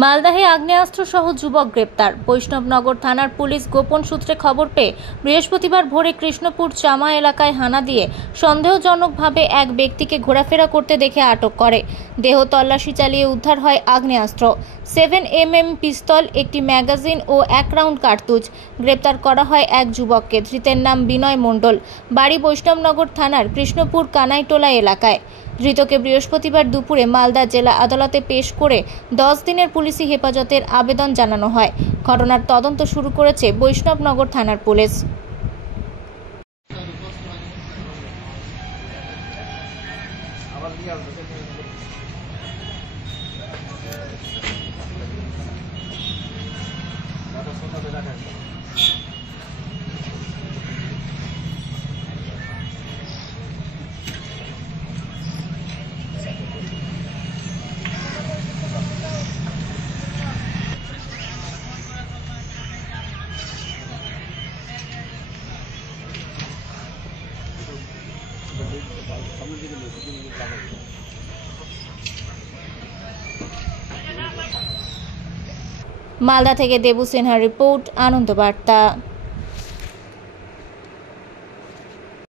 মালদাহে আগ্নেয়াস্ত্র সহ যুবক গ্রেপ্তার। বৈষ্ণবনগর থানার পুলিশ গোপন সূত্রে খবর পেয়ে বৃহস্পতিবার ভোরে কৃষ্ণপুর চামা এলাকায় হানা দিয়ে সন্দেহজনকভাবে এক ব্যক্তিকে ঘোরাফেরা করতে দেখে আটক করে। দেহ তল্লাশি চালিয়ে উদ্ধার হয় আগ্নেয়াস্ত্র, 7mm পিস্তল, একটি ম্যাগাজিন ও 1 রাউন্ড কার্তুজ। গ্রেপ্তার করা হয় এক যুবককে। ধৃতের নাম বিনয় মণ্ডল, বাড়ি বৈষ্ণবনগর থানার কৃষ্ণপুর কানাইটোলা এলাকায়। ধৃতকে বৃহস্পতিবার দুপুরে মালদা জেলা আদালতে পেশ করে 10 দিনের পুলিশি হেফাজতের আবেদন জানানো হয়। ঘটনার তদন্ত শুরু করেছে বৈষ্ণবনগর থানার পুলিশ। মালদা থেকে দেবু সিনহার রিপোর্ট, আনন্দ বার্তা।